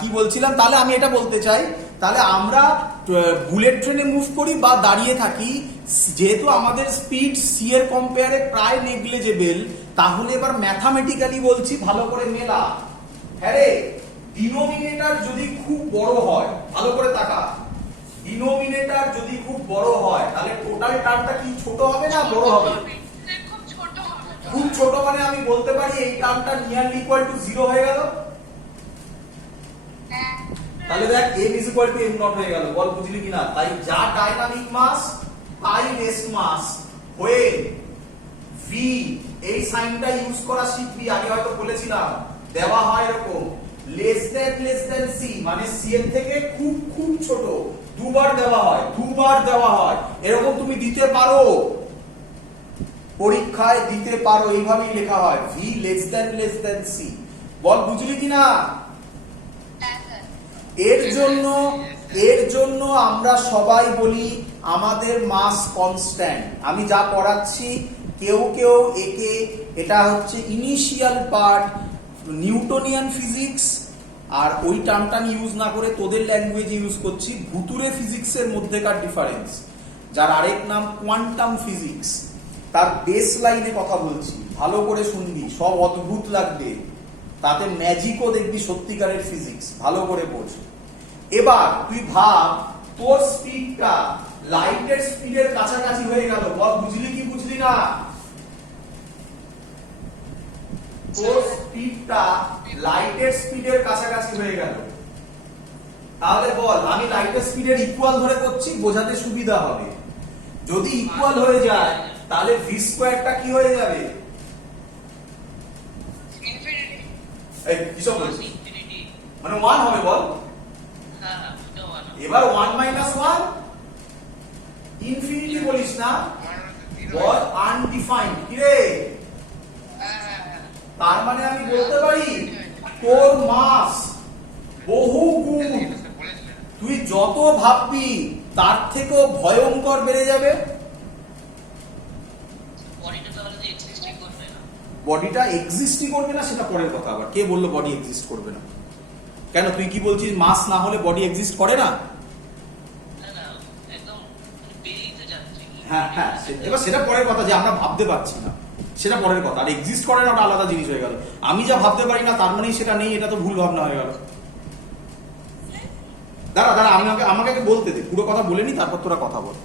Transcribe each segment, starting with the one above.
কি বলছিলাম, তাহলে আমি এটা বলতে চাই, তাহলে আমরা বুলেট ট্রেনে মুভ করি বা দাঁড়িয়ে থাকি, যেহেতু আমাদের স্পিড সি এর কম্পেয়ারে প্রায় নেগলিজেবল, তাহলে এবার ম্যাথামেটিক্যালি বলছি, ভালো করে মেলা। হ্যাঁ রে, ডিনোমিনেটর যদি খুব বড় হয়, ভালো করে তাকা, ডিনোমিনেটর যদি খুব বড় হয় তাহলে টোটাল টার্মটা কি ছোট হবে না বড় হবে? খুব ছোট মানে আমি বলতে পারি এই টার্মটা নিয়ারলি ইকুয়াল টু 0 হয়ে গেল। তাহলে দেখ m is equal to m not হয়ে গেল। বল বুঝলি কিনা? তাই যা ডাইনামিক মাস তাই রেস্ট মাস হয়ে v, এই সাইনটা ইউজ করা শিখবি। আগে হয়তো বলেছিলাম, দেওয়া হয় এরকম লেস দেন c, মানে c এর থেকে খুব খুব ছোট, দুবার দেওয়া হয়, এরকম তুমি দিতে পারো, পরীক্ষায় দিতে পারো, এইভাবেই লেখা হয় v লেস দেন c। বল বুঝলি কিনা? এর জন্য আমরা সবাই বলি আমাদের মাস কনস্ট্যান্ট। আমি যা পড়াচ্ছি কেউ একে, এটা হচ্ছে ইনিশিয়াল পার্ট নিউটনিয়ান ফিজিক্স, আর ওই টার্মটা আমি ইউজ না করে তোদের ল্যাঙ্গুয়েজে ইউজ করছি, ভুতুরে ফিজিক্সের মধ্যেকার ডিফারেন্স, যার আরেক নাম কোয়ান্টাম ফিজিক্স। তার বেস লাইনে কথা বলছি, ভালো করে শুনবি, সব অদ্ভুত লাগবে, তাতে ম্যাজিকও দেখবি, সত্যিকারের ফিজিক্স, ভালো করে বোঝ। এবার তুই ভাব, তোর স্পিডটা লাইটের স্পিডের কাছাকাছি হয়ে গেল। বল বুঝলি কি বুঝলি না? তোর স্পিডটা লাইটের স্পিডের কাছাকাছি হয়ে গেল। তাহলে বল, আমি লাইটের স্পিডের ইকুয়াল ধরে করছি, বোঝাতে সুবিধা হবে। যদি ইকুয়াল হয়ে যায় তাহলে ভি স্কয়ারটা কি হয়ে যাবে? এই কিসব বলছিস? মানে 1 হবে। বল এবার 1 মাইনাস 1 ইনফিনিটি বলিস না, বল আনডিফাইন্ড। কি রে? তার মানে আমি বলতে পারি তোর মাস বহু গুণ, তুই যত ভাববি তার থেকেও ভয়ঙ্কর বেড়ে যাবে। বডিটা এক্সিস্টই করবে না, সেটা পরের কথা। আবার কে বললো বডি এক্সিস্ট করবে না? কেন, তুই কি বলছিস মাস না হলে বডি এক্সিস্ট করে না? হ্যাঁ, এবার সেটা পরের কথা, যে আমরা ভাবতে পারছি না সেটা পরের কথা, আর এক্সিস্ট করে না ওটা আলাদা জিনিস হয়ে গেল। আমি যা ভাবতে পারি না তার মানেই সেটা নেই, এটা তো ভুল ভাবনা হয়ে গেল। দাঁড়া, আমাকে বলতে দে, পুরো কথা বলে নি, তারপর তোরা কথা বল।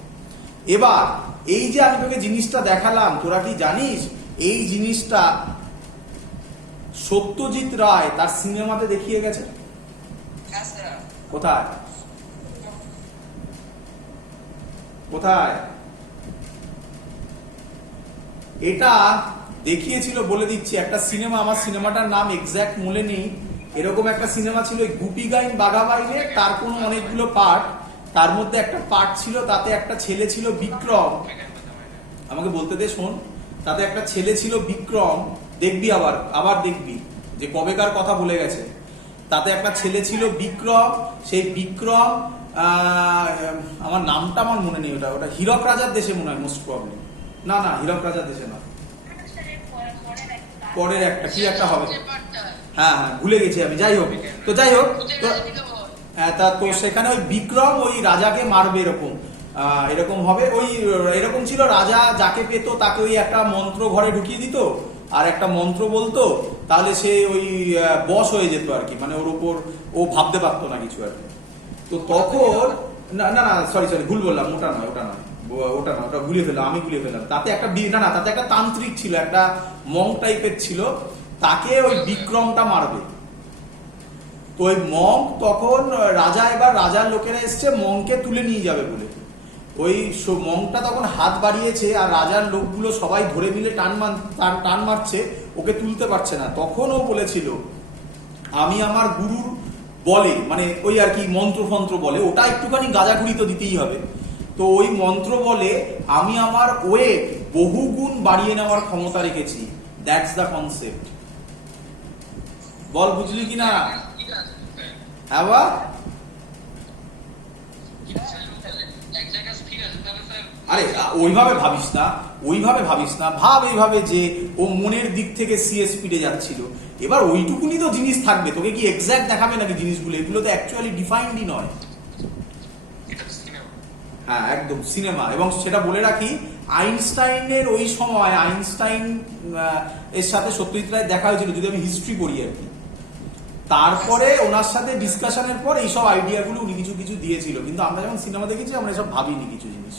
এবার এই যে আমি তোকে জিনিসটা দেখালাম, তোরা কি জানিস এই জিনিসটা সত্যজিৎ রায় তার সিনেমাতে দেখিয়ে গেছে? কোথায়? এটা দেখিয়েছিল, বলে দিচ্ছি, একটা সিনেমা, আমার সিনেমাটার নাম এক্সাক্ট মনে নেই, এরকম একটা সিনেমা ছিল, গুপি গাইন বাঘা বাইনে, তার কোনো অনেকগুলো পার্ট, তার মধ্যে একটা পার্ট ছিল, তাতে একটা ছেলে ছিল বিক্রম, আমাকে বলতে দে, শোন, তাতে একটা ছেলে ছিল বিক্রম, দেখবি আবার দেখবি যে কবেকার কথা বলে গেছে। তাতে একটা ছেলে ছিল বিক্রম, সেই বিক্রম আমার নামটা আমার মনে নেই, ওটা হীরক রাজার দেশে মনে হয়, মোস্ট প্রবলেম। না, হীরক রাজার দেশে না, পরের একটা কি একটা হবে, হ্যাঁ ভুলে গেছি আমি। যাই হোক তো তা তো সেখানে ওই বিক্রম ওই রাজাকে মারবে, এরকম হবে, ওই এরকম ছিল, রাজা যাকে পেতো তাকে ওই একটা মন্ত্র ঘরে ঢুকিয়ে দিত, আর একটা মন্ত্র বলতো, তাহলে সে ওই বশ হয়ে যেত আর কি, মানে ওর উপর ও ভাবতে পারতো না কিছু আর কি। তো তখন না সরি ভুল বললাম, ওটা ভুলে ফেললাম, আমি ভুলে ফেললাম। তাতে একটা তান্ত্রিক ছিল, একটা মং টাইপের ছিল, তাকে ওই বিক্রমটা মারবে। তো ওই মং তখন এবার রাজার লোকেরা এসছে মংকে তুলে নিয়ে যাবে বলে, ওই মংটা তখন হাত বাড়িয়েছে, আর রাজার লোকগুলো সবাই ধরে মিলে টান মারছে, ওকে তুলতে পারছে না। তখন ও বলেছিল, আমি আমার গুরুর বলে, মানে ওই আর কি মন্ত্রফন্ত্র বলে, ওটা একটুখানি গাঁজাখুড়ি তো দিতেই হবে, তো ওই মন্ত্র বলে আমি আমার ওয়েট বহুগুণ বাড়িয়ে নেওয়ার ক্ষমতা রেখেছি। That's the concept. বল বুঝলি কিনা? হ্যাঁ বা? আরে ওইভাবে ভাবিস না, ভাব এইভাবে যে ও মনের দিক থেকে সিএস স্পিডে যাচ্ছিল, এবার ওইটুকুনি তো জিনিস থাকবে, তোকে কি এক্স্যাক্ট দেখাবে নাকি জিনিসগুলো? এগুলো তো অ্যাকচুয়ালি ডিফাইন্ডই নয়। হ্যাঁ একদম সিনেমা। এবং সেটা বলে রাখি, আইনস্টাইনের ওই সময় আইনস্টাইন এর সাথে সত্যজিৎ রায় দেখা হয়েছিল, যদি আমি হিস্ট্রি পড়ি আর কি। তারপরে ওনার সাথে ডিসকাশনের পর এইসব আইডিয়াগুলো উনি কিছু কিছু দিয়েছিল, কিন্তু আমরা যখন সিনেমা দেখেছি আমরা এসব ভাবিনি কিছু জিনিস।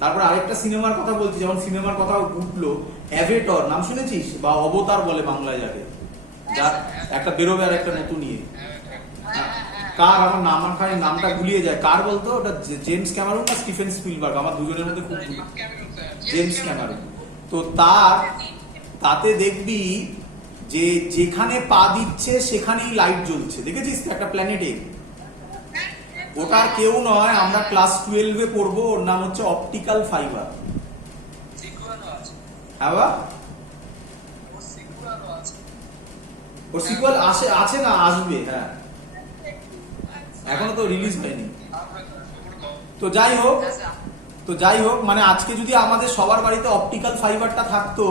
তারপর আরেকটা সিনেমার কথা বলছি, যেমন সিনেমার কথা উঠলো, অ্যাভেটর নাম শুনেছিস? বা অবতার বলে বাংলায় যাকে, যার একটা বেরোবে আর একটা নতুন নিয়ে। কার, আমার নাম খালি নামটা গুলিয়ে যায়, কার বলতো ওটা? জেমস ক্যামেরন না স্টিফেন স্পিলবার্গ? আমার দুজনের মধ্যে খুব জেমস ক্যামেরন। তো তাতে দেখবি যে যেখানে পা দিচ্ছে সেখানেই লাইট জ্বলছে, দেখেছিস একটা প্ল্যানেটে? ওটার কেউ নয়, আমরা ক্লাস 12-এ পড়বো, ওর নাম হচ্ছে অপটিক্যাল ফাইবার। হ্যাঁ বা ওর সিকুয়েল আছে না আসবে? হ্যাঁ এখনো তো রিলিজ হয়নি। তো যাই হোক মানে আজকে যদি আমাদের সবার বাড়িতে অপটিক্যাল ফাইবারটা থাকতো,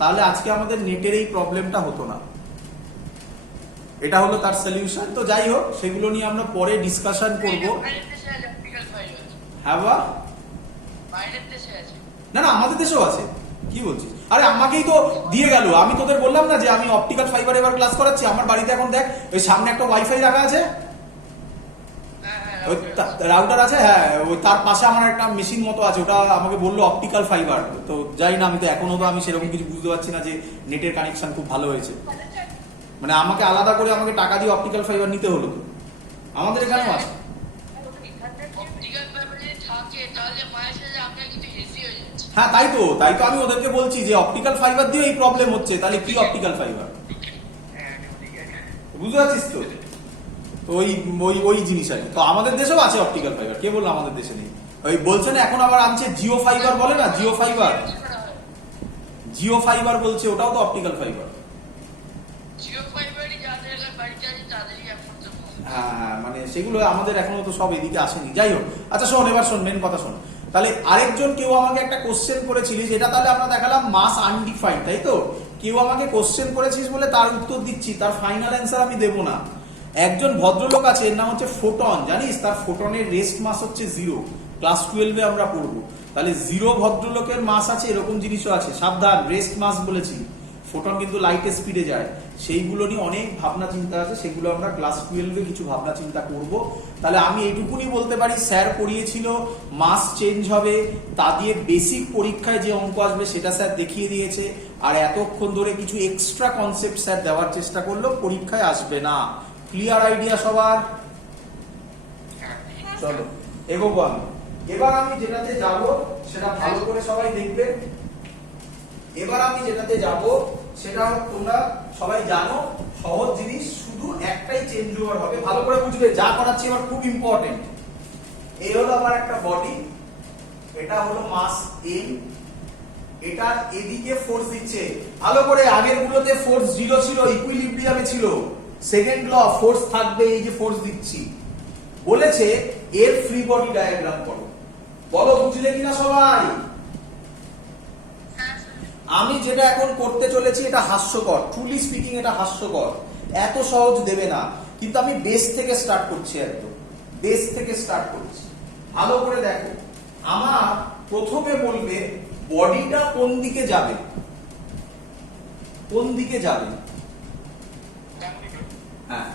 তাহলে আজকে আমাদের নেটের এই প্রবলেমটা হতো না। এটা হলো তার সলিউশন। তো যাই হোক, সেগুলো নিয়ে আমরা পরে ডিসকাশন করব। হ্যাঁ বা না না, আমাদের দেশেও আছে। কি বলছিস? আরে আমাকেই তো দিয়ে গেল, আমি তোদের বললাম না যে আমি অপটিক্যাল ফাইবার এবার ক্লাস করাচ্ছি। আমার বাড়িতে এখন দেখ, ওই সামনে একটা ওয়াইফাই রাখা আছে, রাউটার আছে। হ্যাঁ ওই তার পাশে আমার একটা মেশিন মতো আছে, ওটা আমাকে বললো অপটিক্যাল ফাইবার। তো যাই না, আমি তো এখনো তো আমি সেরকম কিছু বুঝতে পারছি না যে নেটের কানেকশন খুব ভালো হয়েছে। মানে আমাকে আলাদা করে আমাকে টাকা দিয়ে অপটিক্যাল ফাইবার নিতে হলো। তো আমাদের এখানেও আছে। হ্যাঁ তাই তো আমি ওদেরকে বলছি যে অপটিক্যাল ফাইবার দিয়ে এই প্রবলেম হচ্ছে, তাহলে কি অপটিক্যাল ফাইবার? বুঝতে পারছিস তো? ওই ওই ওই জিনিস আর কি। তো আমাদের দেশেও আছে অপটিক্যাল ফাইবার, কে বললো আমাদের দেশে নেই? ওই বলছে না এখন আবার আনছে জিও ফাইবার, বলে না জিও ফাইবার বলছে, ওটাও তো অপটিক্যাল ফাইবার। হ্যাঁ মানে সেগুলো আমাদের এখনো তো সব এদিকে আসেনি। যাই হোক, আচ্ছা শোন, এবার শোন, মেন কথা শোন। তাহলে আরেকজন কেউ আমাকে একটা কোশ্চেন করেছিলি, যেটা তাহলে আমরা দেখালাম মাস আনডিফাইন্ড, তাই তো? কেউ আমাকে কোশ্চেন করেছিস বলে তার উত্তর দিচ্ছি, তার ফাইনাল অ্যান্সার আমি দেবো না। একজন ভদ্রলোক আছে, এর নাম হচ্ছে ফোটন, জানিস? তার ফোটনের রেস্ট মাস হচ্ছে 0। ক্লাস 12-এ আমরা পড়বো। তাহলে 0 ভদ্রলোকের মাস আছে, এরকম জিনিসও আছে, সাবধান, রেস্ট মাস বলেছি। ফোটন কিন্তু লাইটের স্পিডে যায়। সেইগুলো নিয়ে অনেক ভাবনা চিন্তা আছে, সেগুলো আমরা ক্লাস 12-এ কিছু ভাবনা চিন্তা করব। তাহলে আমি এইটুকুনি বলতে পারি, স্যার পড়িয়েছিল মাস চেঞ্জ হবে, তা দিয়ে বেসিক পরীক্ষায় যে অঙ্ক আসবে সেটা স্যার দেখিয়ে দিয়েছে। আর এতক্ষণ ধরে কিছু এক্সট্রা কনসেপ্ট স্যার দেওয়ার চেষ্টা করলো, পরীক্ষায় আসবে না। ক্লিয়ার আইডিয়া সবার? চলো এগোবো আমি। এবার আমি যেটাতে যাব সেটা ভালো করে সবাই দেখবে। এবার আমি যেটাতে যাব সেটা তোমরা সবাই জানো, সহজ জিনিস, শুধু একটাই চেঞ্জ ওভার হবে। ভালো করে বুঝবে, যা করাচ্ছি আমার খুব ইম্পর্টেন্ট। এই হলো আমার একটা বডি, এটা হলো মাস এম, এটা এদিকে ফোর্স দিচ্ছে। ভালো করে, আগের গুলোতে ফোর্স 0 ছিল, ইকুইলিব্রিয়ামে ছিল। সেকেন্ড ল, ফোর্স থাকবে, এই যে ফোর্স দিচ্ছি। বলেছে এর ফ্রি বডি ডায়াগ্রাম করো। বলো বুঝলে কিনা সবাই? আমি যেটা এখন করতে চলেছি এটা হাস্যকর, ট্রুলি স্পিকিং এটা হাস্যকর, এত সহজ দেবে না। কিন্তু আমি বেস থেকে স্টার্ট করছি, একদম বেস থেকে স্টার্ট করছি। ভালো করে দেখো, আমার প্রথমে বলবে বডিটা কোন দিকে যাবে, কোন দিকে যাবে? হ্যাঁ,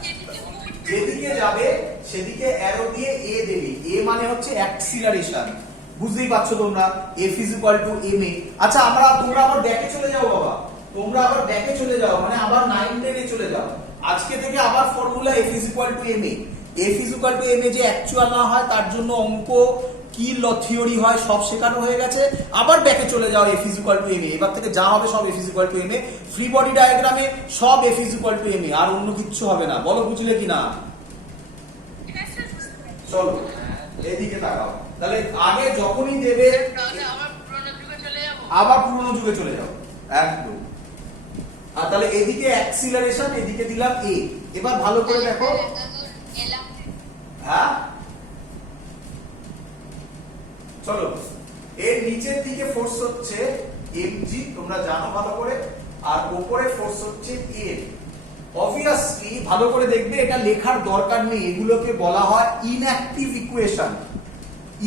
যেদিকে যাবে সেদিকে অ্যারো দিয়ে এ দেবে। এ মানে হচ্ছে অ্যাক্সিলারেশন, বুঝতেই পারছো তোমরা, F = ma। আচ্ছা তোমরা আবার ব্যাকে চলে যাও বাবা, তোমরা আবার ব্যাকে চলে যাও, মানে আবার 9-10 এ চলে যাও। আজকে থেকে আবার formula F = ma। F = ma যে অ্যাকচুয়াল না হয় তার জন্য অঙ্ক কি থিওরি হয় সব শেখানো হয়ে গেছে। আবার ব্যাকে চলে যাও, F = ma। এবার থেকে যা হবে সব F = ma। ফ্রি বডি ডায়াগ্রামে সব F = ma, আর অন্য কিচ্ছু হবে না। বলো বুঝলে কিনা? চলো এদিকে তাকাও। তাহলে আগে যখনই দেবে আবার পুরনো যুগে চলে যাও, একদম। আর তাহলে এদিকে অ্যাক্সিলারেশন, এদিকে দিলাম a। এবার ভালো করে দেখো, হ্যাঁ চলো, এর নিচের দিকে ফোর্স হচ্ছে mg, তোমরা জানো ভালো করে, আর উপরে ফোর্স হচ্ছে a। অবভিয়াসলি ভালো করে দেখবে, এটা লেখার দরকার নেই, এগুলোকে বলা হয় ইনঅ্যাক্টিভ ইকুয়েশন।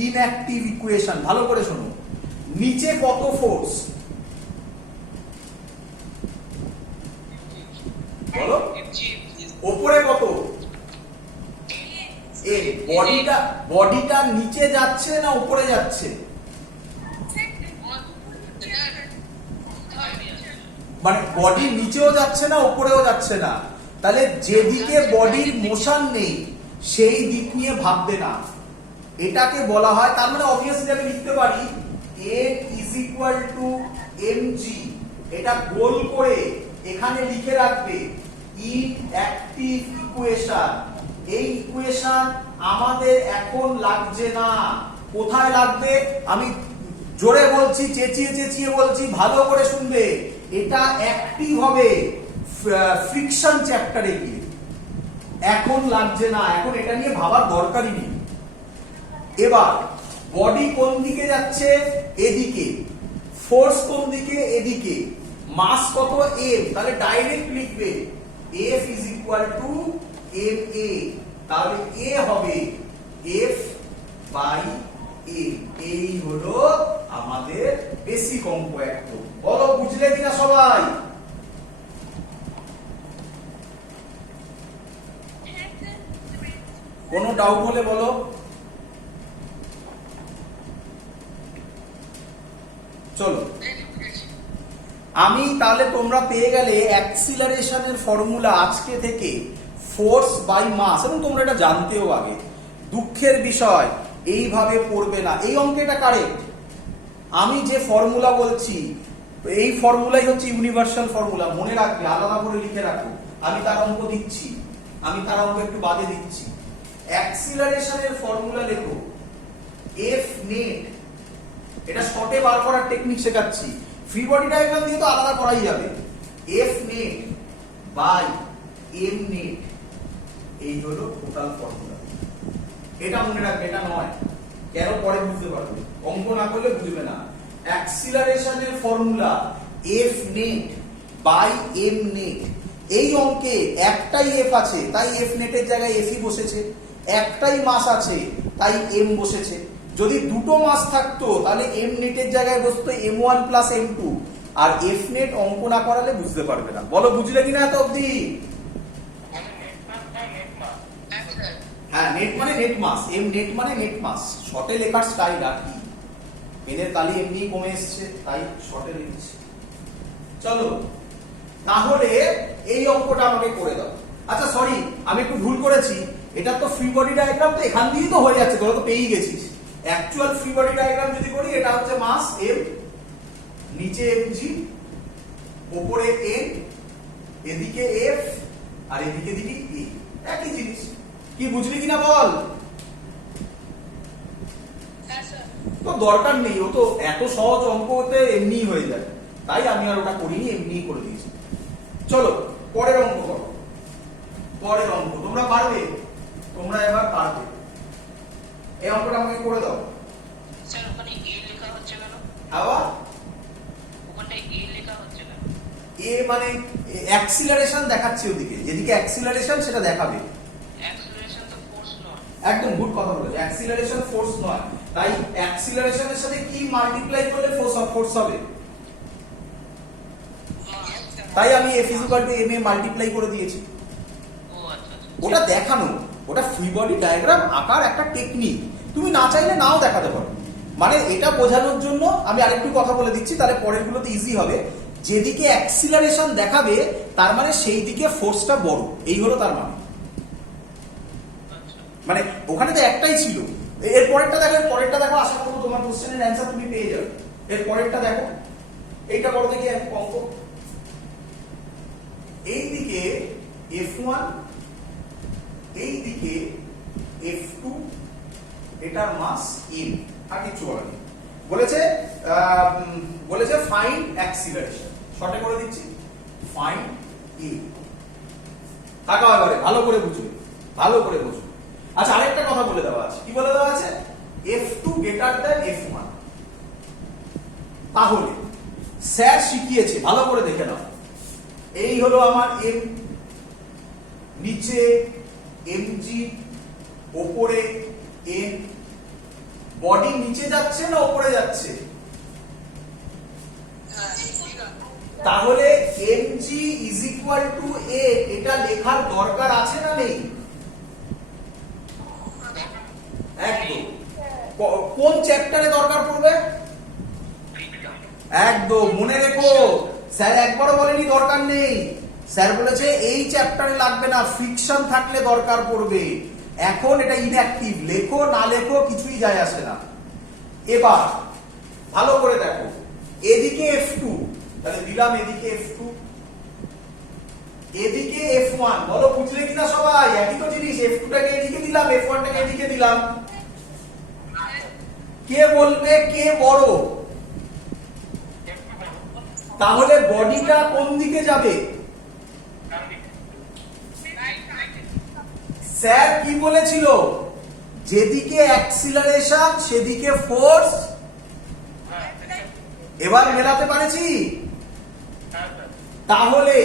ইনঅ্যাক্টিভ ইকুয়েশন ভালো করে শোনো। নিচে কত ফোর্স বলো, ওপরে কত? এ বডিটা নিচে যাচ্ছে না উপরে যাচ্ছে? মানে বডি নিচেও যাচ্ছে না উপরেও যাচ্ছে না, তাহলে যেদিকে বডির মোশন নেই সেই দিক নিয়ে ভাববে না, এটাকে বলা হয়। তার মানে অবভিয়াসলি আমি লিখতে পারি N = mg, এটা গোল করে এখানে লিখে রাখবে ইনঅ্যাক্টিভ ইকুয়েশন। এই ইকুয়েশন আমাদের এখন লাগছে না, কোথায় লাগবে? আমি জোরে বলছি, চেঁচিয়ে চেঁচিয়ে বলছি, ভালো করে শুনবে। এটা অ্যাক্টিভ হবে ফ্রিকশন চ্যাপ্টারে গিয়ে, এখন লাগছে না, এখন এটা নিয়ে ভাবার দরকারই নেই। এবার বডি কোন দিকে যাচ্ছে? এদিকে। ফোর্স কোন দিকে? এদিকে। মাস কত? m, তাহলে ডাইরেক্ট লিখবে F = ma, তাহলে a হবে F/m। এই হলো আমাদের বেসিক অঙ্ক একদম। বলো বুঝলে কিনা সবাই? কোনো ডাউট হলে বলো। চলো, আমি তাহলে তোমরা পেয়ে গেলে অ্যাক্সিলারেশনের ফর্মুলা আজকে থেকে ফোর্স বাই মাস, এবং তোমরা এটা জানতেও আগে। দুঃখের বিষয় এইভাবে পড়বে না। এই অঙ্কটা কারেক্ট, আমি যে ফর্মুলা বলছি এই ফর্মুলাই হচ্ছে ইউনিভার্সাল ফর্মুলা, মনে রাখবে, আলাদা করে লিখে রাখো। আমি তার অঙ্ক দিচ্ছি, আমি তার অঙ্ক একটু বাদে দিচ্ছি। অ্যাক্সিলারেশনের ফর্মুলা লেখো F net, এটা শর্টে বার করার টেকনিক শেখাচ্ছি, ফ্রি বডি ডায়াগ্রাম দিয়ে তো আলাদা করাই যাবে। F net by m net, এই হলো টোটাল ফর্মুলা। এটা মনে রাখবে, এটা নয়, কেন পরে বুঝতে পারবে, অঙ্ক না করলে বুঝবে না। অ্যাক্সিলারেশনের formula F net by m net। এই অঙ্কে একটাই F আছে তাই F net এর জায়গায় F ই বসেছে, একটাই মাস আছে তাই m বসেছে। যদি দুটো মাস থাকতো তাহলে m net এর জায়গায় বসতো m1 + m2, আর F net অঙ্ক না করালে বুঝতে পারবে না। বলো বুঝলে কিনা এত অবধি? হ্যাঁ, নেট মানে নেট মাস, m net মানে নেট মাস। শর্টে লেখার স্টাইল আর কি, পেনের কালি এমনি কমে এসছে তাই শর্টে লিখছি। চলো, তাহলে এই অঙ্কটা আমাকে করে দাও। আচ্ছা সরি, আমি একটু ভুল করেছি, এটা তো ফ্রি বডি ডায়াগ্রাম, তো এখান দিয়েই তো হয়ে যাচ্ছে, তোরা তো পেয়েই গেছিস। অ্যাকচুয়াল ফ্রি বডি ডায়াগ্রাম যদি করি, এটা হচ্ছে মাস m, নিচে mg, উপরে n, এদিকে f, আর এদিকে দিকে e, একই জিনিস। কি বুঝলি কিনা বল? তো দরকার নেই, ও তো এত সহজ অঙ্ক হতে এমনিই হয়ে যায়, তাই আমি আর ওটা করিনি, এমনিই করে দিয়েছি। চলো পরের অঙ্ক করো। পরের অঙ্ক তোমরা পারবে, তোমরা এবার পারবে। এই অঙ্কটা আমাকে করে দাও। স্যার ওখানে a লেখা হচ্ছে কেন? আবার ওখানে a লেখা হচ্ছে কেন? এ মানে অ্যাক্সিলারেশন দেখাচ্ছে, ওদিকে যেদিকে অ্যাক্সিলারেশন সেটা দেখাবে। অ্যাক্সিলারেশন তো ফোর্স নয়। একদম গুড কথা বলেছো, অ্যাক্সিলারেশন ফোর্স নয়, তাই অ্যাক্সিলারেশনের সাথে কি মাল্টিপ্লাই করলে ফোর্স হবে? তাই আমি F = m এ মাল্টিপ্লাই করে দিয়েছি। ও আচ্ছা, ওটা দেখানো, ওটা ফ্রি বডি ডায়াগ্রাম আঁকার একটা টেকনিক, তুমি না চাইলে নাও দেখাতে পারো। মানে এটা বোঝানোর জন্য আমি আরেকটু কথা বলে দিচ্ছি, তাহলে পরের গুলোতে ইজি হবে। যেদিকে অ্যাক্সিলারেশন দেখাবে তার মানে সেই দিকে ফোর্সটা বড়, এই হলো তার মানে। মানে ওখানে তো একটাই ছিল। এর পরেরটা দেখো, এর পরেরটা দেখো, আশা করবো তোমার কোশ্চেনের অ্যান্সার তুমি পেয়ে যাবে। এর পরেরটা দেখো, এইটা বড় দেখি এক অঙ্ক। এইদিকে F1, এইদিকে F2, এটার মাস m, আর কিছু বলা নেই। বলেছে ফাইন্ড অ্যাক্সিলারেশন, শর্টে করে দিচ্ছি ফাইন্ড a। তাকাও এবারে, ভালো করে বুঝবে, ভালো করে বুঝবে। আচ্ছা আরেকটা কথা বলে দেওয়া আছে, কি বলে দেওয়া আছে? F2 > F1। তাহলে স্যার শিখিয়েছে, ভালো করে দেখে নাও। এই হলো আমার m, নিচে mg, ওপরে n। বডি নিচে যাচ্ছে না ওপরে যাচ্ছে? তাহলে mg is equal to a এটা লেখার দরকার আছে না নেই? একদম। কোন চ্যাপ্টারে দরকার পড়বে? একদম মনে রেখো, স্যার একবারও বলেনি দরকার নেই, স্যার বলেছে এই চ্যাপ্টারে লাগবে না, ফ্রিকশন থাকলে দরকার পড়বে। এখন এটা ইনঅ্যাক্টিভ, লেখো না লেখো কিছুই যায় আসে না। এবার ভালো করে দেখো, এদিকে F2, তাহলে দিলাম এদিকে F2, এদিকে F1। বলো বুঝলে কিনা সবাই? একই তো জিনিস, F2 টাকে এদিকে দিলাম, F1 টাকে এদিকে দিলাম। কে বলবে কে বড়? তাহলে বডিটা কোন দিকে যাবে? স্যার কি বলেছিল? যেদিকে অ্যাক্সিলারেশন সেদিকে ফোর্স। এবার মেলাতে পারেছি? তাহলে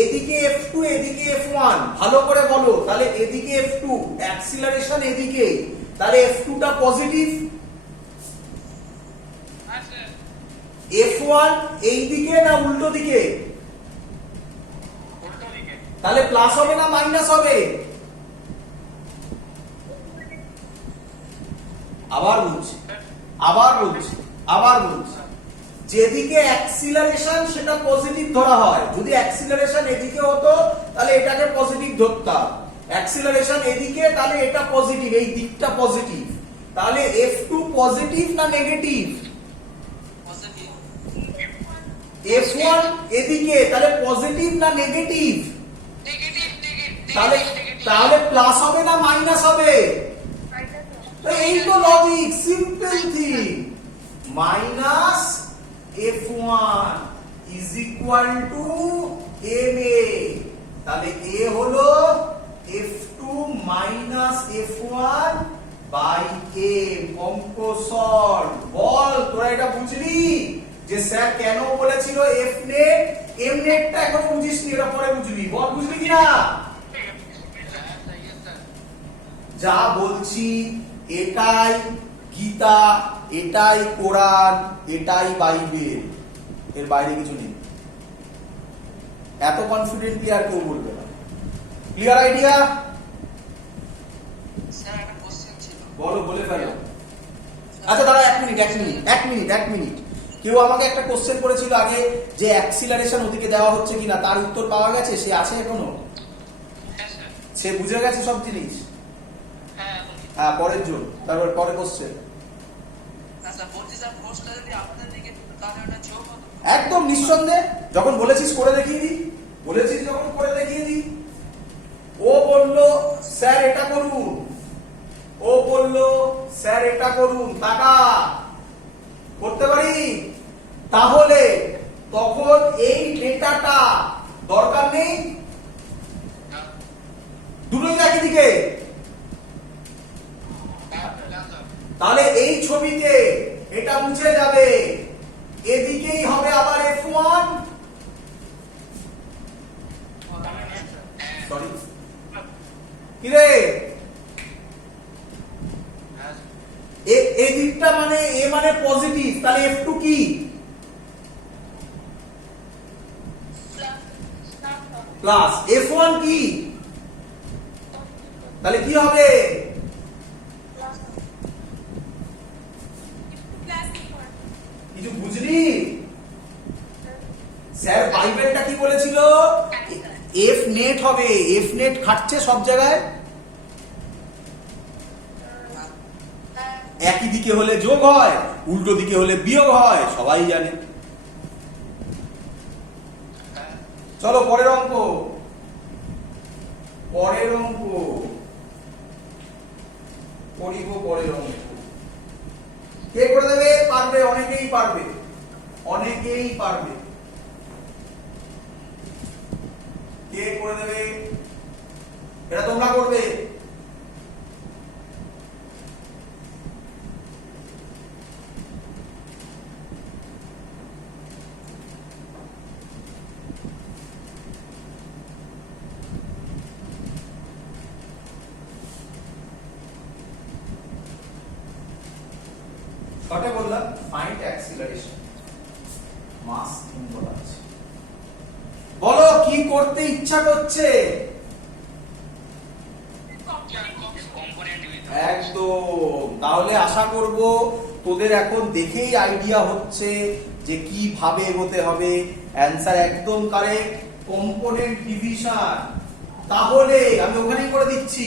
এদিকে F2 এদিকে F1, ভালো করে বলো। তাহলে এদিকে F2, অ্যাক্সিলারেশন এদিকে, তাহলে F2 টা পজিটিভ, F1 এই দিকে না উল্টো দিকে? তাহলে প্লাস হবে না মাইনাস হবে? আবার বলছি, যেদিকে অ্যাক্সিলারেশন সেটা পজিটিভ ধরা হয়। যদি অ্যাক্সিলারেশন এদিকে হতো তাহলে এটাকে পজিটিভ ধরতাম, অ্যাক্সিলারেশন এদিকে তাহলে এটা পজিটিভ, এই দিকটা পজিটিভ। তাহলে F2 পজিটিভ না নেগেটিভ? F1 এদিকে, তাহলে পজিটিভ না নেগেটিভ? তাহলে প্লাস হবে না মাইনাস হবে? এই তো logic, simple thing. Minus F1 is equal to MA, তাহলে A হলো F2 মাইনাস F1 বাই M। অঙ্ক সলভ। বল তোরা এটা বুঝলি যে স্যার কেন বলেছিল F নেট? M নেটটা এখনো বুঝিসনি, এটা পরে বুঝবি। বল বুঝলি কিনা? যা বলছি এটাই গীতা, এটাই কোরআন, এটাই বাইবেল, এর বাইরে কিছু নেই। এত কনফিডেন্টলি আর কেউ বলবে না। Clear idea? স্যার একটা কোশ্চেন ছিল। বলো, বলে ফেলো। আচ্ছা দাঁড়া, এক মিনিট। কেউ আমাকে একটা কোশ্চেন করেছিল আগে যে অ্যাক্সিলারেশন ওদিকে দেওয়া হচ্ছে কিনা, তার উত্তর পাওয়া গেছে? সে আছে এখনো? সে বুঝে গেছে সব জিনিস? হ্যাঁ, পরের জন, তারপর পরের কোশ্চেন। একদম নিঃসন্দেহে, যখন বলেছিস করে দেখিয়ে দিই। ও বললো স্যার এটা করুন, টাকা করতে পারি। তাহলে তখন এই ডেটাটা দরকার নেই, দুটোই একই দিকে। তাহলে এই ছবিতে এটা মুছে যাবে, এদিকেই হবে আবার F1। সরি কিরে, এই দিকটা মানে A মানে পজিটিভ, তাহলে F2 কি? প্লাস। F1 কি? তাহলে কি হবে? কিছু বুঝলি? স্যার বাইবেলটা কি বলেছিল? F নেট হবে, F নেট খাটছে সব জায়গায়। একই দিকে হলে যোগ হয়, উল্টো দিকে হলে বিয়োগ হয়, সবাই জানে। চলো পরের অঙ্ক। পরের অঙ্ক কে করে দেবে? পারবে, অনেকেই পারবে। কে করে দেবে? এটা তোমরা করবে। শর্টে বললাম ফাইন্ড অ্যাক্সিলারেশন মাস ইন বলা আছে। বলো কি করতে ইচ্ছা করছে? একদম। তাহলে আশা করব তোদের এখন দেখেই আইডিয়া হচ্ছে যে কিভাবে এগোতে হবে। অ্যানসার একদম কারেক্ট, কম্পোনেন্ট ডিভিশন। তাহলে আমি ওখানেই করে দিচ্ছি,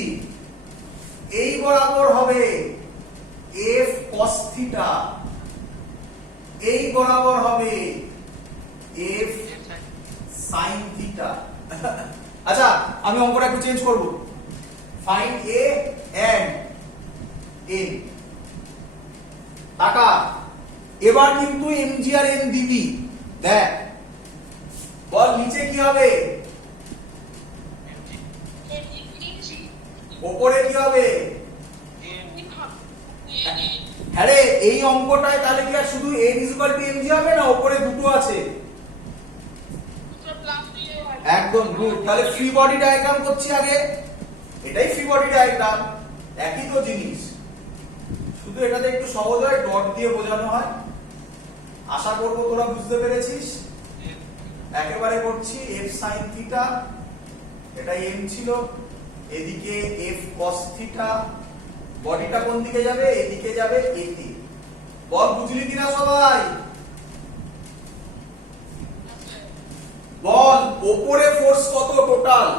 এই বরাবর হবে f cos থিটা, এই বরাবর হবে f sin থিটা। আচ্ছা আমি অঙ্কটা একটু চেঞ্জ করব, ফাইন্ড a and n। টাকা এবার কিন্তু mg আর n দিবি। দেখ বল নিচে কি হবে, ওপরে কি হবে? হ্যাঁ রে, এই অঙ্কটায় তাহলে কি আর শুধু n mg হবে না, ওপরে দুটো আছে? একদম গুড। তাহলে ফ্রি বডি ডায়াগ্রাম করছি আগে, এটাই ফ্রি বডি ডায়াগ্রাম, একই তো জিনিস, শুধু এটাতে একটু সহজ হয়, ডট দিয়ে বোঝানো হয়। আশা করবো তোরা বুঝতে পেরেছিস। একেবারে করছি f sin থিটা, এটা m ছিল, এদিকে f cos থিটা, বডিটা কোন দিকে যাবে? এদিকে যাবে a তে। বল বুঝলি কিনা সবাই? বল ওপরে ফোর্স কত টোটাল?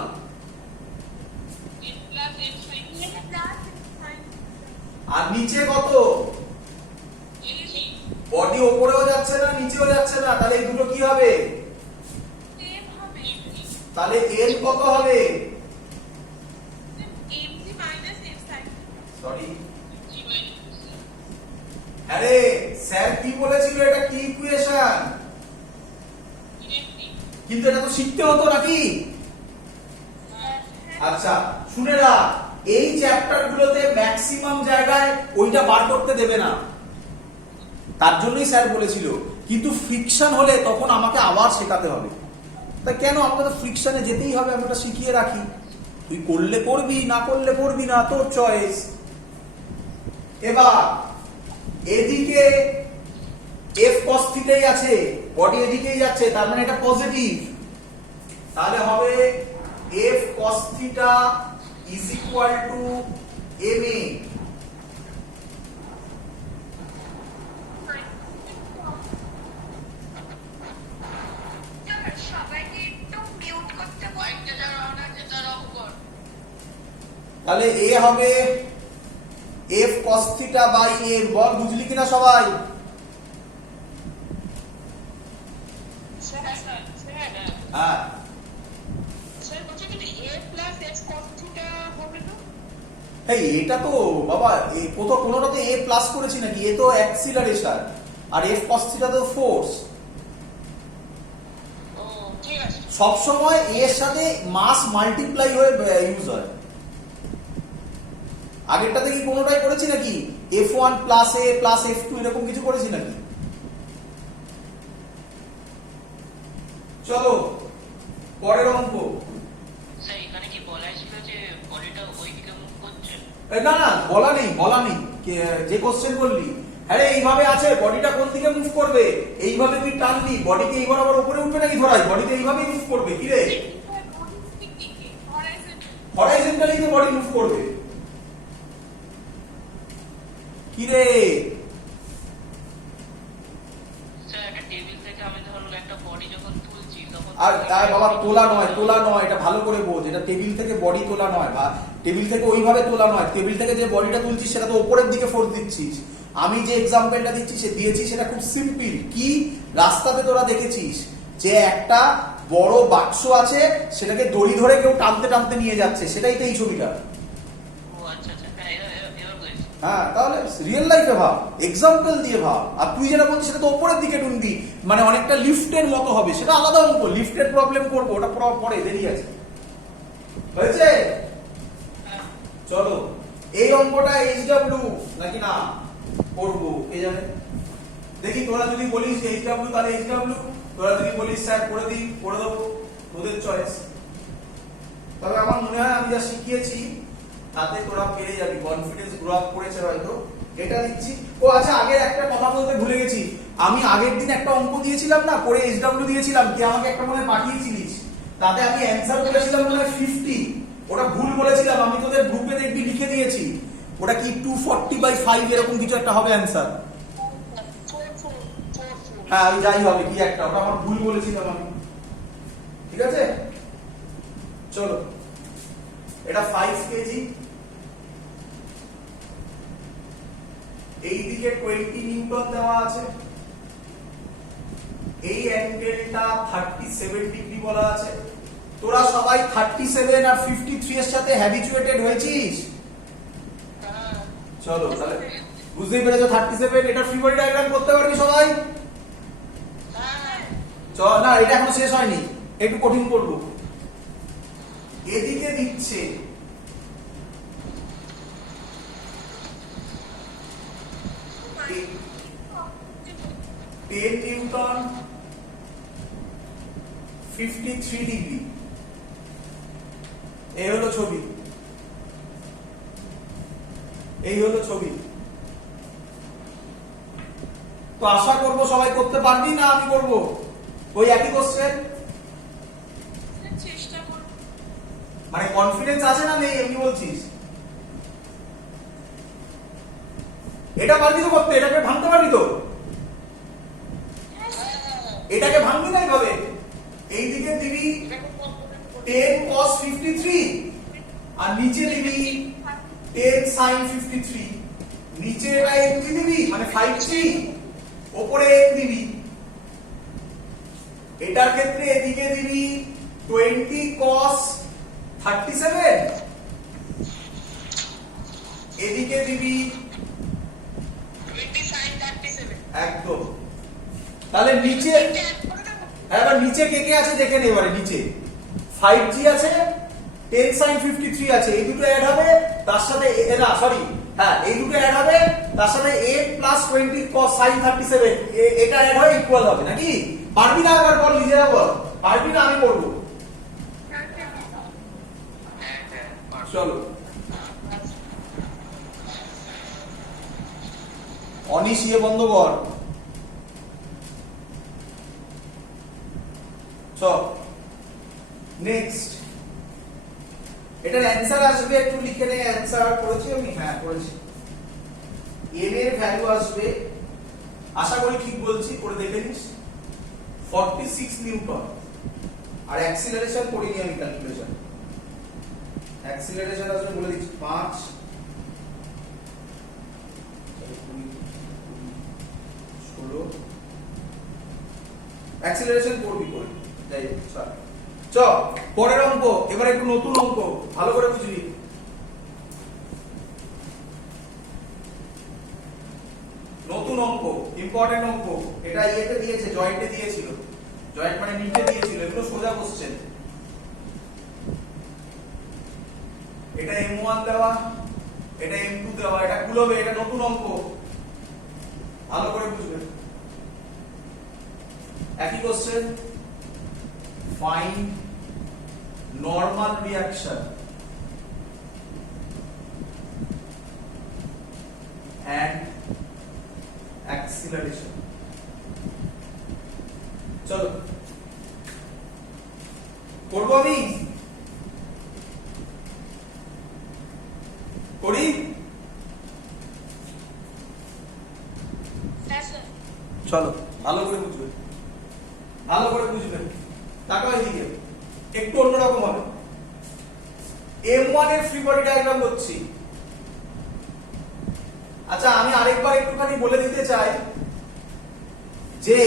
আর নিচে কত? বডি ওপরেও যাচ্ছে না নিচেও যাচ্ছে না, তাহলে এই দুটো কি হবে? তাহলে n কত হবে? সরি, আরে স্যার কি বলেছিল, এটা কি ইকুয়েশন? কিন্তু এটা তো শিখতে হতো নাকি? আচ্ছা শুনে রাখ, এই চ্যাপ্টার গুলোতে ম্যাক্সিমাম জায়গায় ওইটা বার করতে দেবে না, তার জন্যই স্যার বলেছিল। কিন্তু ফ্রিকশন হলে তখন আমাকে আবার শেখাতে হবে। তা কেন, আমাকে তো ফ্রিকশনে যেতেই হবে, আমি ওটা শিখিয়ে রাখি। তুই করলে করবি, না করলে করবি না, তোর চয়েস। এবার এদিকে f cos থিটাই আছে, বডি এদিকেই যাচ্ছে, তার মানে এটা পজিটিভ। তাহলে হবে f cos theta is equal to ma। তাহলে a হবে f cos theta by a। বল বুঝলি কিনা সবাই? হ্যাঁ এই এটা তো বাবা কোনোটাতে a প্লাস করেছি নাকি? এ তো অ্যাক্সিলারেশন, আর f cos থিটা তো ফোর্স। সব সময় এর সাথে মাস মাল্টিপ্লাই হয়ে ইউজ হয়। আগেরটাতে কি কোনোটাই করেছি নাকি f1 plus a plus f2 এরকম কিছু করেছি নাকি? চলো পরের অঙ্ক। না না বলা নেই, যে কোশ্চেন বললি, আরে এইভাবে আছে, বডিটা কোন দিকে মুভ করবে? এইভাবে তুই টানলি, বডিকে এইবার আবার উপরে উঠবে নাকি ধরাই? বডিতে এইভাবেই মুভ করবে। কি রে, হরাইজন্টালি তো বডি মুভ করবে। কি রে আর বাবা তোলা নয়, এটা ভালো করে বোঝ, এটা টেবিল থেকে বডি তোলা নয়, বা টেবিল থেকে ওইভাবে তোলা নয়। টেবিল থেকে যে বডিটা তুলছিস সেটা তো উপরের দিকে ফোর্স দিচ্ছিস। আমি যে এক্সাম্পলটা দিয়েছি সেটা খুব সিম্পল। কি রাস্তাতে তোরা দেখেছিস যে একটা বড় বাক্স আছে, সেটাকে দড়ি ধরে কেউ টানতে টানতে নিয়ে যাচ্ছে, সেটাই তো এই ছবিটা। হ্যাঁ, তাহলে রিয়েল লাইফে ভাব, এক্সাম্পল দিয়ে ভাব। আর তুই যেটা বলছিস সেটা তো উপরের দিকে টুনবি, মানে অনেকটা লিফটের মতো হবে, সেটা আলাদা অঙ্ক। লিফটের প্রবলেম করবো, ওটা পরে দেরি আছে। হয়েছে? চলো এই অঙ্কটা এইচডব্লিউ নাকি না করবো কে জানে। দেখি তোরা যদি বলিস এইচডব্লিউ তাহলে এইচডব্লিউ, তোরা যদি বলিস স্যার করে দিই করে দেবো, তোদের চয়েস। তবে আমার মনে হয় আমি যা শিখিয়েছি তাতে তোরা পেরে যাবি, কনফিডেন্স গ্রো আপ করেছে হয়তো। এটা দিচ্ছি। ও আচ্ছা, আগের একটা কথা বলতে ভুলে গেছি, আমি আগের দিন একটা অঙ্ক দিয়েছিলাম না, করে SW দিয়েছিলাম, কি আমাকে একটা মনে হয় পাঠিয়েছিলিস, তাতে আমি অ্যানসার বলেছিলাম মনে হয় 50, ওটা ভুল বলেছিলাম, আমি তোদের গ্রুপে দেখবি লিখে দিয়েছি, ওটা কি 240/5 এরকম কিছু একটা হবে অ্যানসার। হ্যাঁ আমি যাই হবে কি একটা, ওটা আমার ভুল বলেছিলাম আমি, ঠিক আছে। চলো, এটা 5 কেজি, এই দিকে 20 নিউটন দেওয়া আছে, এই অ্যাঙ্গেলটা 37 ডিগ্রি বলা আছে। তোরা সবাই 37 আর 53 এর সাথে হ্যাবিচুয়েটেড হয়েছিস? চলো তাহলে বুঝতেই পেরেছো 37, এটা ফ্রি বডি ডায়াগ্রাম করতে পারবি সবাই? চল না, এটা এখনো শেষ হয়নি, একটু কঠিন করব। এদিকে দিচ্ছে 10 নিউটন, 53 ডিগ্রি, এই হলো ছবি, এই হলো ছবি। তো আশা করব সবাই করতে পারবি, না আমি করব ওই একই কোশ্চেন? মানে কনফিডেন্স আছে না নেই এমনি বলছিস? এটা পারবি তো করতে, এটাকে ভাঙতে পারবি তো? এটাকে ভাঙবি না এইভাবে, এইদিকে দিবি 10 cos 53 আর নিচে দিবি 10 sin 53, নিচে এটা এক দিবি মানে 53, উপরে এক দিবি। এটার ক্ষেত্রে এদিকে দিবি 20 cos 37, এদিকে দিবি 20 sin 37, একদম। তাহলে নিচে, এবার নিচে কে কে আছে দেখে নে, এবারে নিচে 5G আছে, 10 sin 53 আছে, এই দুটো অ্যাড হবে, তার সাথে না সরি হ্যাঁ এই দুটো অ্যাড হবে, তার সাথে 8 plus 20 cos sin 37, এটা অ্যাড হয় ইকুয়াল হবে নাকি? পারবি না? একবার বল, নিজেরা বল, পারবি না? আমি করব। চলো, অনিশ ইয়ে বন্ধ কর। নেক্সট, এটার অ্যান্সার আসবে, একটু লিখে নে। অ্যান্সার করেছি আমি, হ্যাঁ করেছি। এম এর ভ্যালু আসবে, আশা করি ঠিক বলছি, করে দেখে নিস, 46 নিউটন। আর অ্যাক্সিলারেশন করিনি আমি, ক্যালকুলেশন অ্যাক্সিলারেশন আসবে বলে দিচ্ছি 5, 16, অ্যাক্সিলারেশন করবি করে যাই হোক। চ পরের অঙ্ক, এবার একটু নতুন অঙ্ক, ভালো করে বুঝবি। নতুন অঙ্ক, ইম্পর্টেন্ট অঙ্ক, এটা ইয়েতে দিয়েছে, জয়েন্টে দিয়েছিল, জয়েন্ট মানে নিচে দিয়েছিল, এগুলো সোজা কোশ্চেন। এটা M1 দেওয়া, এটা M2 দেওয়া, এটা কুলবে, এটা নতুন অঙ্ক, ভালো করে বুঝবে। একই question, find normal reaction and acceleration। চলো করবো, আমি করি। চলো ভালো করে বুঝবে, ভালো করে বুঝবে, তাকাও এদিকে, একটু অন্যরকম হবে। M1 এর ফ্রি বডি ডায়াগ্রাম করছি। আচ্ছা আমি আরেকবার একটুখানি বলে দিতে চাই যে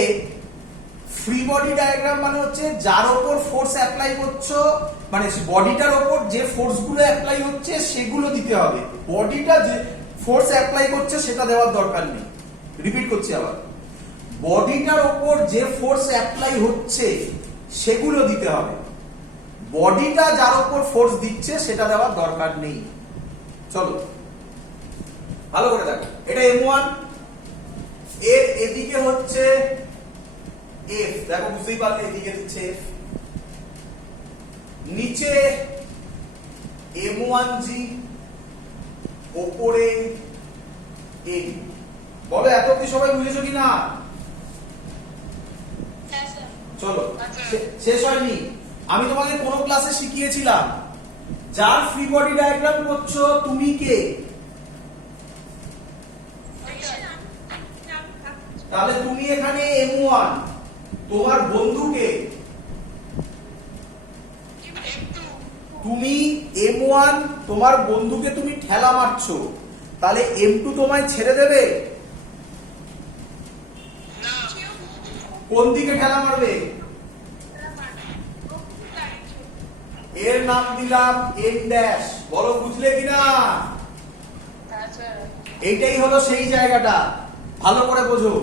ফ্রি বডি ডায়াগ্রাম মানে হচ্ছে যার উপর ফোর্স অ্যাপ্লাই করছো, মানে বডিটার উপর যে ফোর্স গুলো অ্যাপ্লাই হচ্ছে সেগুলো দিতে হবে। বডিটা যে ফোর্স অ্যাপ্লাই করছে সেটা দেওয়ার দরকার নেই। রিপিট করছি আবার, বডিটার উপর যে ফোর্স অ্যাপ্লাই হচ্ছে সেগুলো দিতে হবে, বডিটা যার উপর ফোর্স দিচ্ছে সেটা দেওয়ার দরকার নেই। চলো ভালো করে দেখো, এটা M1, এর এদিকে হচ্ছে F, দেখো বুঝতেই পারলে এদিকে দিচ্ছে F, নিচে M1G, ওপরে এন। বলো এত অব্দি সবাই বুঝেছো কি না? হ্যাঁ স্যার। চলো শেষ হয়নি। আমি তোমাকে কোন ক্লাসে শিখিয়েছিলাম যার ফ্রি বডি ডায়াগ্রাম করছো তুমি কে? তাহলে তুমি এখানে M1, তোমার বন্ধুকে তুমি M1 তোমার বন্ধুকে তুমি ঠেলা মারছো, তাহলে M2 তোমায় ছেড়ে দেবে? কোন দিকে ঠেলা মারবে? এর নাম দিলাম M ড্যাশ। বলো বুঝলে কিনা? হ্যাঁ স্যার। এইটাই হলো সেই জায়গাটা, ভালো করে বোঝো।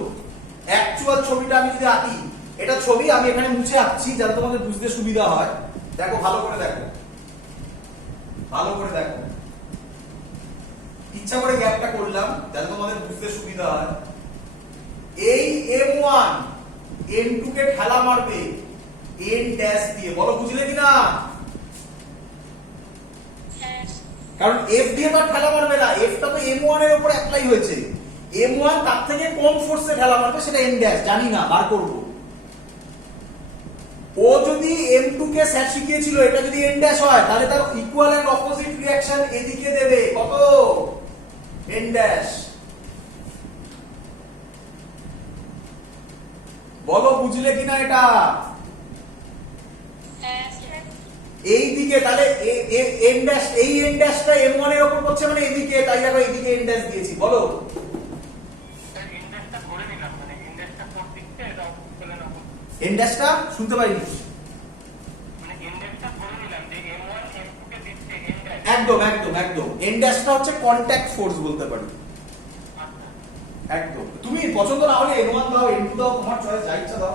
অ্যাকচুয়াল ছবিটা আমি যদি আঁকি, এটা ছবি আমি এখানে মুছে আঁকছি যাতে তোমাদের বুঝতে সুবিধা হয়। দেখো ভালো করে দেখো, ভালো করে দেখো। ইচ্ছা করে গ্যাপটা করলাম যাতে তোমাদের বুঝতে সুবিধা হয়। এই M1 M2 কে ঠেলা মারবে N ড্যাশ দিয়ে। বলো বুঝলে কিনা? হ্যাঁ। কারণ F দিয়ে তো ঠেলা মারবে না, F টা তো M1 এর উপর অ্যাপ্লাই হয়েছে। M1 তার থেকে কম ফোর্সে ঠেলা মারবে, সেটা N ড্যাশ, জানি না, বার করব। ও যদি M2 কে স্যার শিখিয়েছিল এটা যদি N ড্যাশ হয়, তাহলে তার ইকুয়াল এন্ড অপোজিট রিঅ্যাকশন এদিকে দেবে কত? N dash. বলো বুঝলে কিনা এটা? হ্যাঁ স্যার। এই দিকে, তাহলে N ড্যাশ, এই N ড্যাশটা M1 এর উপর পড়ছে মানে এদিকে, তাই দেখো এদিকে N ড্যাশ দিয়েছি। বলো N ড্যাশটা শুনতে পারিনি। একদম একদম একদম N ড্যাশটা হচ্ছে কন্টাক্ট ফোর্স বলতে পারি। একদম, তুমি পছন্দ না হলে N1 দাও, N2 দাও, তোমার চয়েস, যা ইচ্ছা দাও।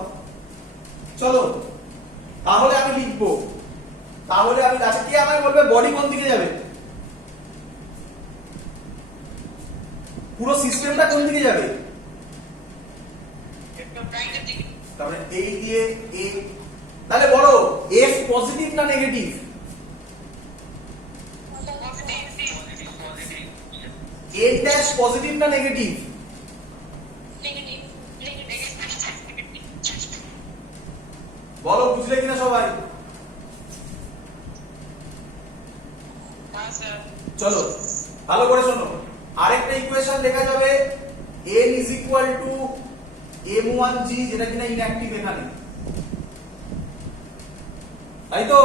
চলো তাহলে আমি লিখবো, তাহলে আমি আচ্ছা কে আমায় বলবে বডি কোন দিকে যাবে? পুরো সিস্টেমটা কোন দিকে যাবে? তাহলে এই দিয়ে এ, তাহলে বলো F পজিটিভ না নেগেটিভ? N ড্যাশ পজিটিভ না নেগেটিভ? নেগেটিভ। বলো বুঝলে কিনা সবাই? চলো ভালো করে শোনো, আরেকটা ইকুয়েশন লেখা যাবে n is equal to m1g, যেটা কিনা ইনঅ্যাক্টিভ এখানে, তাই তো?